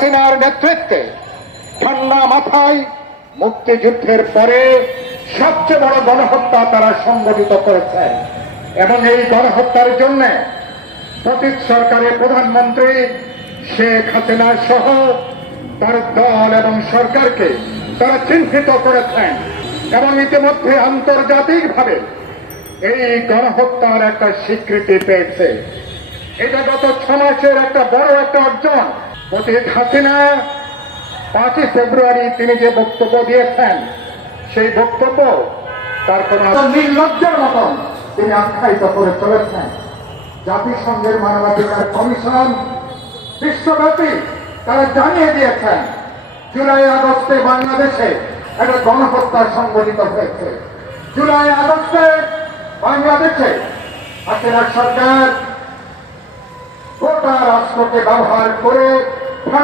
হাসিনার নেতৃত্বে ঠান্ডা মাথায় মুক্তিযুদ্ধের পরে সবচেয়ে বড় গণহত্যা তারা সংগঠিত করেছেন এবং এই গণহত্যার জন্য পতিত সরকারের প্রধানমন্ত্রী শেখ হাসিনা সহ তার দল এবং সরকারকে তারা চিহ্নিত করেছেন এবং ইতিমধ্যে আন্তর্জাতিকভাবে এই গণহত্যার একটা স্বীকৃতি পেয়েছে। এটা গত 6 মাসের একটা বড় একটা অর্জন। পতিত হাসিনা 5 ফেব্রুয়ারি তিনি যে বক্তব্য দিয়েছেন সেই বক্তব্য তার কোন নির্লজ্জের মতন তিনি আখ্যায়িত করে চলেছেন। জাতিসংঘের মানবাধিকার কমিশন বিশ্বব্যাপী তারা জানিয়ে দিয়েছেন জুলাই আগস্টে বাংলাদেশে একটা গণহত্যা সংঘটিত হয়েছে। জুলাই আগস্টে বাংলাদেশে হাসিনা সরকার গোটা রাষ্ট্রকে ব্যবহার করে